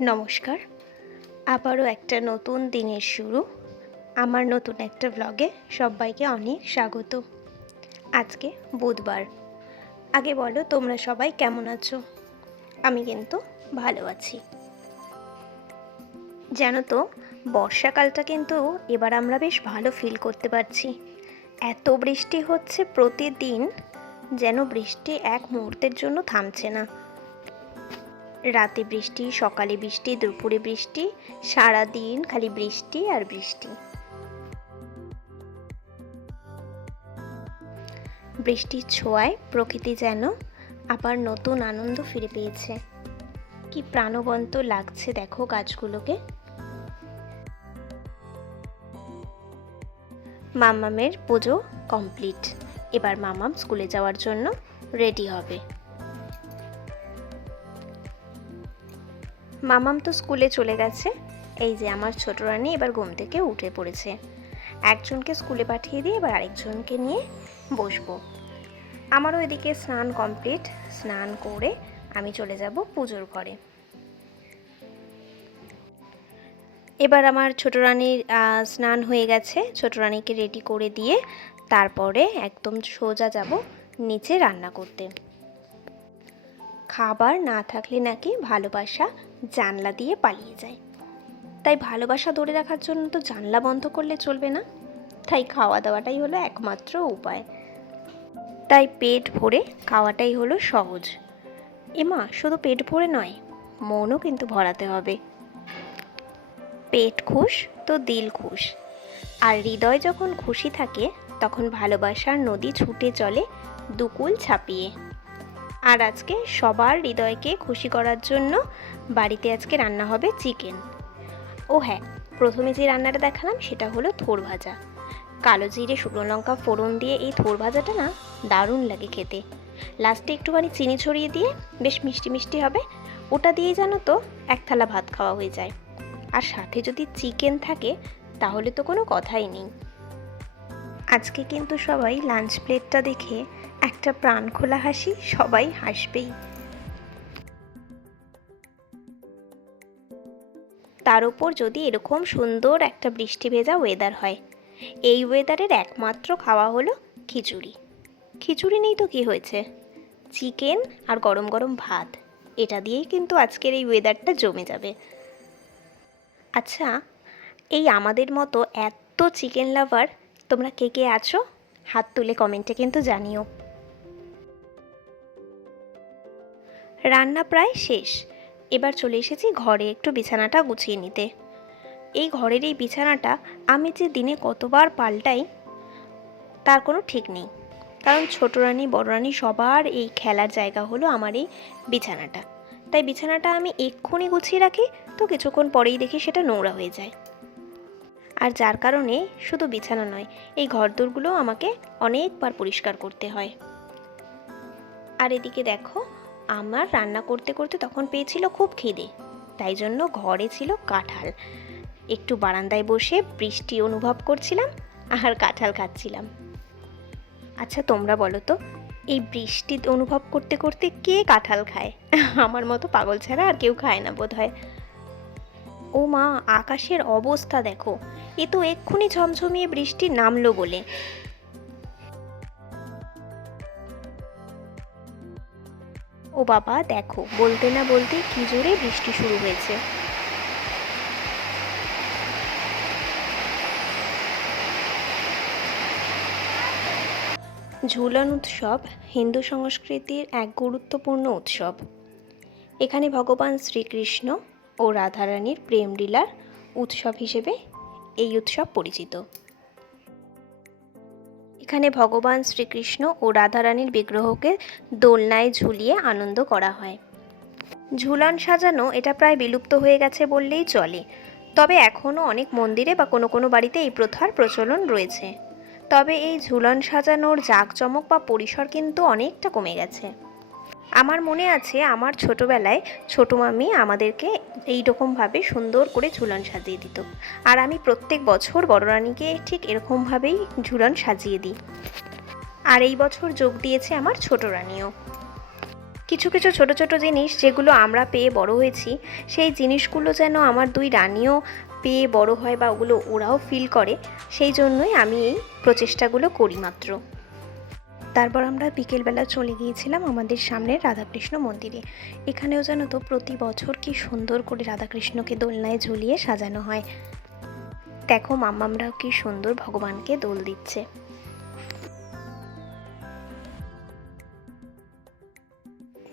নমস্কার। আবারও একটা নতুন দিনের শুরু। আমার নতুন একটা ব্লগে সবাইকে অনেক স্বাগত। আজকে বুধবার। আগে বলো, তোমরা সবাই কেমন আছো? আমি কিন্তু ভালো আছি। জানো তো, বর্ষাকালটা কিন্তু এবার আমরা বেশ ভালো ফিল করতে পারছি। এত বৃষ্টি হচ্ছে প্রতিদিন, যেন বৃষ্টি এক মুহূর্তের জন্য থামছে না। রাতে বৃষ্টি, সকালে বৃষ্টি, দুপুরে বৃষ্টি সারা দিন খালি বৃষ্টি আর বৃষ্টি। বৃষ্টির ছোঁয়ায় প্রকৃতি যেন আবার নতুন আনন্দ ফিরে পেয়েছে। কি প্রাণবন্ত লাগছে দেখো গাছগুলোকে। মামামের পুজো কমপ্লিট। এবার মামাম স্কুলে যাওয়ার জন্য রেডি হবে। মামাম তো স্কুলে চলে গেছে। এই যে আমার ছোট রানী এবার ঘুম থেকে উঠে পড়েছে। একজনকে স্কুলে পাঠিয়ে দিয়ে এবার আরেকজনকে নিয়ে বসবো। আমারও এদিকে স্নান কমপ্লিট। স্নান করে আমি চলে যাব পুজোর ঘরে। এবার আমার ছোট রানীর স্নান হয়ে গেছে। ছোট রানীকে রেডি করে দিয়ে তারপরে একদম সোজা যাব নিচে রান্না করতে। খাবার না থাকলে নাকি ভালোবাসা জানলা দিয়ে পালিয়ে যায়। তাই ভালোবাসা ধরে রাখার জন্য তো জানলা বন্ধ করলে চলবে না। তাই খাওয়া দাওয়াটাই হলো একমাত্র উপায়। তাই পেট ভরে খাওয়াটাই হলো সহজ। এমা শুধু পেট ভরে নয়, মনও কিন্তু ভরাতে হবে। পেট খুশ তো দিল খুশ। আর হৃদয় যখন খুশি থাকে, তখন ভালোবাসার নদী ছুটে চলে দুকুল ছাপিয়ে। আর আজকে সবার হৃদয়কে খুশি করার জন্য বাড়িতে আজকে রান্না হবে চিকেন। ও হ্যাঁ প্রথমে যে রান্নাটা দেখালাম সেটা হলো থোর ভাজা। কালো জিরে, শুকনো লঙ্কা ফোড়ন দিয়ে এই থোর ভাজাটা না দারুণ লাগে খেতে। লাস্টে একটুখানি চিনি ছড়িয়ে দিয়ে বেশ মিষ্টি মিষ্টি হবে। ওটা দিয়ে জানো তো এক থালা ভাত খাওয়া হয়ে যায়। আর সাথে যদি চিকেন থাকে তাহলে তো কোনো কথাই নেই। আজকে কিন্তু সবাই লাঞ্চ প্লেটটা দেখে একটা প্রাণ খোলা হাসি, সবাই হাসবেই। তার উপর যদি এরকম সুন্দর একটা বৃষ্টি ভেজা ওয়েদার হয়, এই ওয়েদারের একমাত্র খাওয়া হলো খিচুড়ি। খিচুড়ি নেই তো কি হয়েছে? চিকেন আর গরম গরম ভাত, এটা দিয়েই কিন্তু আজকের এই ওয়েদারটা জমে যাবে। আচ্ছা এই আমাদের মতো এত চিকেন লাভার তোমরা কে কে আছো? হাত তুলে কমেন্টে কিন্তু জানিও। রান্না প্রায় শেষ। এবার চলে এসেছি ঘরে একটু বিছানাটা গুছিয়ে নিতে। এই ঘরের এই বিছানাটা আমি যে দিনে কতবার পাল্টাই, তার কোনো ঠিক নেই। কারণ ছোট রানী, বড় রানী সবার এই খেলার জায়গা হলো আমার এই বিছানাটা। তাই বিছানাটা আমি এক্ষুনি গুছিয়ে রাখি, তো কিছুক্ষণ পরেই দেখি সেটা নোংরা হয়ে যায়। আর যার কারণে শুধু বিছানা নয়, এই ঘরদোরগুলো আমাকে অনেকবার পরিষ্কার করতে হয়। আর এদিকে দেখো, আমার রান্না করতে করতে তখন পেয়েছিল খুব খিদে, তাই জন্য ঘরে ছিল কাঁঠাল। একটু বারান্দায় বসে বৃষ্টি অনুভব করছিলাম আর কাঁঠাল খাচ্ছিলাম। আচ্ছা তোমরা বলো তো, এই বৃষ্টি অনুভব করতে করতে কে কাঁঠাল খায়? আমার মতো পাগল ছাড়া আর কেউ খায় না বোধ হয় ও মা আকাশের অবস্থা দেখো এ তো এক্ষুনি ঝমঝমিয়ে বৃষ্টি নামলো বলে। ও বাবা, দেখো, বলতে না বলতে কি জোরে বৃষ্টি শুরু হয়েছে। ঝুলন উৎসব হিন্দু সংস্কৃতির এক গুরুত্বপূর্ণ উৎসব। এখানে ভগবান শ্রীকৃষ্ণ ও রাধারানীর প্রেমলীলার উৎসব হিসেবে এই উৎসব পরিচিত। এখানে ভগবান শ্রীকৃষ্ণ ও রাধারানীর বিগ্রহকে দোলনায় ঝুলিয়ে আনন্দ করা হয়। ঝুলন সাজানো এটা প্রায় বিলুপ্ত হয়ে গেছে বললেই চলে। তবে এখনও অনেক মন্দিরে বা কোনো কোনো বাড়িতে এই প্রথার প্রচলন রয়েছে। তবে এই ঝুলন সাজানোর জাঁকজমক বা পরিসর কিন্তু অনেকটা কমে গেছে। আমার মনে আছে আমার ছোটবেলায় ছোটো মামি আমাদেরকে এই রকমভাবে সুন্দর করে ঝুলন সাজিয়ে দিত। আর আমি প্রত্যেক বছর বড় রানীকে ঠিক এরকমভাবেই ঝুলন সাজিয়ে দিই। আর এই বছর যোগ দিয়েছে আমার ছোট রানীও। কিছু কিছু ছোট ছোট জিনিস যেগুলো আমরা পেয়ে বড় হয়েছি, সেই জিনিসগুলো যেন আমার দুই রানীও পেয়ে বড় হয় বা ওগুলো ওরাও ফিল করে, সেই জন্যই আমি এই প্রচেষ্টাগুলো করি মাত্র। তারপর আমরা বিকেলবেলা চলে গিয়েছিলাম আমাদের সামনের রাধাকৃষ্ণ মন্দিরে। এখানেও জানো তো প্রতি বছর কি সুন্দর করে রাধাকৃষ্ণকে দোলনায় ঝুলিয়ে সাজানো হয়। দেখো মাম্মামরাও কি সুন্দর ভগবানকে দোল দিচ্ছে।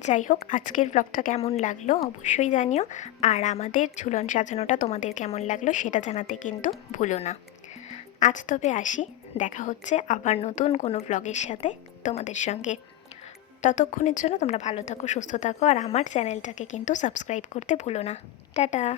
যাই হোক, আজকের ব্লগটা কেমন লাগল অবশ্যই জানিও। আর আমাদের ঝুলন সাজানোটা তোমাদের কেমন লাগল সেটা জানাতে কিন্তু ভুলো না। আজ তবে আসি। দেখা হচ্ছে আবার নতুন কোনো ব্লগের সাথে তোমাদের সঙ্গে। ততক্ষণের জন্য তোমরা ভালো থাকো, সুস্থ থাকো, আর আমার চ্যানেলটাকে কিন্তু সাবস্ক্রাইব করতে ভুলো না। টাটা!